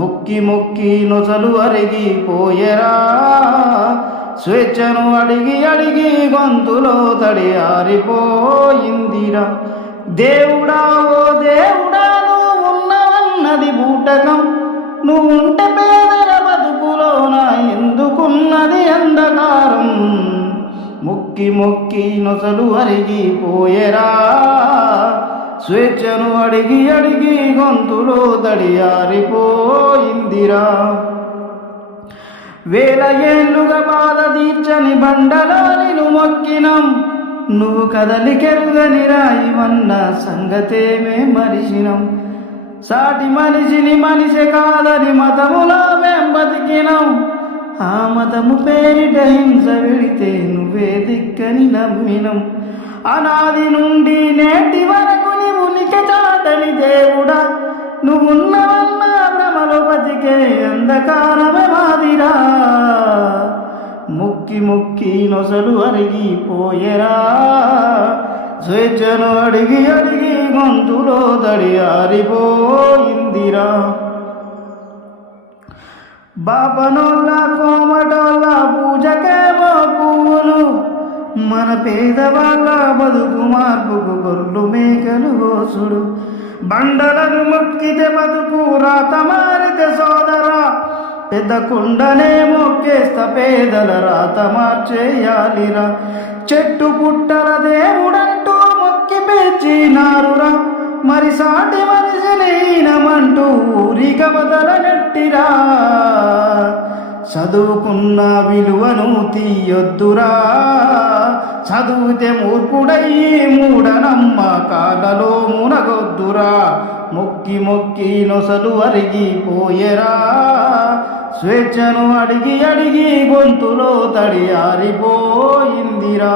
ముక్కి ముక్కి నొసలు అరిగిపోయెరా, స్వేచ్ఛను అడిగి అడిగి గొంతులో తడి ఆరిపోయిందిరా. దేవుడా ఓ దేవుడా, నువ్వు ఉన్నవన్నది బూటకం, నువ్వుంటే పేదల బతుకులోన ఎందుకున్నది అంధకారం. ముక్కి మొక్కి నొసలు అరిగిపోయెరా, స్వేచ్ఛను అడిగి అడిగి గొంతులో తడియారిపోయిందిరా. వేల ఏళ్ళుగా బాధ తీర్చని బండలాలను మొక్కినం, నువ్వు కదలికెరుగని రాయివన్న సంగతేమే మరిచినం. సాటి మనిషిని మనిషి కాదని మతములో మేం బతికినం, ఆ మతము పేరిట హింస విడితే నువ్వే దిక్కని నమ్మినం. అనాది నుండి నేటి వరకు నీ ఉనికి చాటని దేవుడా, నువ్వున్నవన్న భ్రమలో బతికే అంధకారమే మాదిరా. ముక్కి ముక్కి నొసలు అరిగిపోయెరా, స్వేచ్ఛను అడిగి అడిగి గొంతులో తడి ఆరిపోయిందిరా. బాపనోళ్ళ కోమటోళ్ళ పూజకేమో పువ్వులు, మన పేదవాళ్ళ బతుకు మార్పుకు గొర్రెలు మేకలు గోసుడు. బండలను మొక్కితే బతుకు రాత మారితే సోదరా, పెద్ద కుండనే మొక్కేస్తా పేదల రాత మార్చేయాలిరా. చెట్టు పుట్టల దేవుడంటూ మొక్కి పెంచినారురా, మరి సాటి మనిషిని ఈనమంటూ ఊరిక వదలనెట్టిరా. చదువుకున్న విలువను తీయొద్దురా, చదువుతే మూర్ఖుడయ్యి మూఢనమ్మకాలలో మునగొద్దురా. మొక్కి మొక్కి నొసలు అరిగిపోయెరా, స్వేచ్ఛను అడిగి అడిగి గొంతులో తడి ఆరిపోయిందిరా.